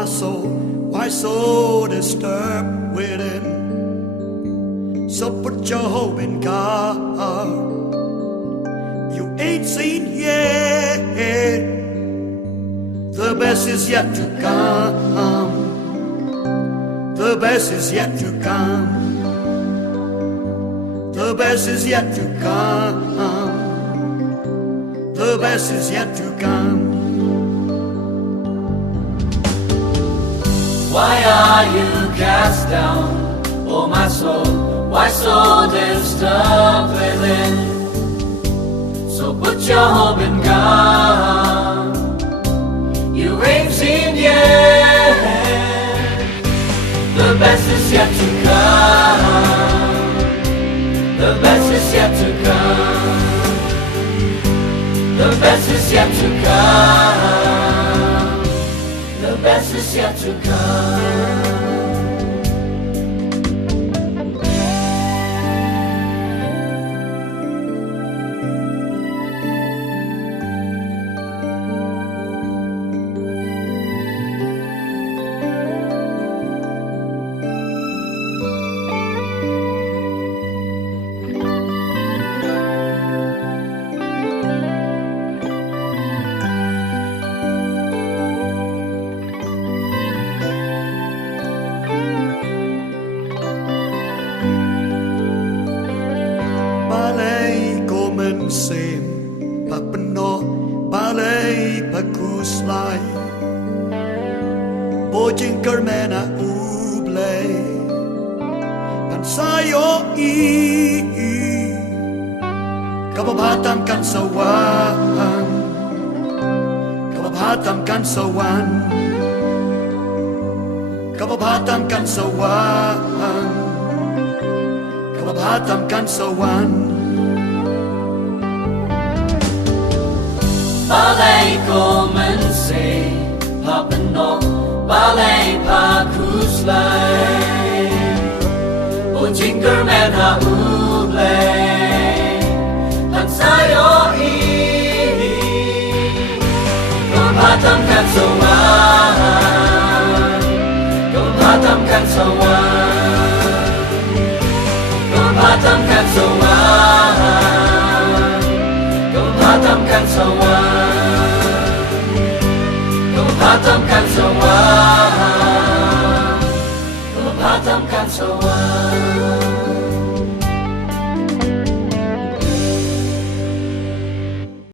my soul, why so disturbed within? So put your hope in God. You ain't seen yet. The best is yet to come. The best is yet to come. The best is yet to come. The best is yet to come. Why are you cast down, oh my soul? Why so disturbed within? So put your hope in God. You ain't seen yet. The best is yet to come. The best is yet to come. The best is yet to come. The best is yet to come. Balay comencem papeno, balay pakuslay. Bojing kermena ublay, pansayo kababhatam kan sawan, kababhatam kan sawan, kababhatam kan sawan, kababhatam kan sawan. Balay comencé, papanok, balay pakuslay. Bojing kermena ublay, pansayo kababhatam kan sawan, kababhatam kan sawan, kababhatam kan sawan, kababhatam kan sawan, kababhatam kan sawan, kababhatam kan sawan.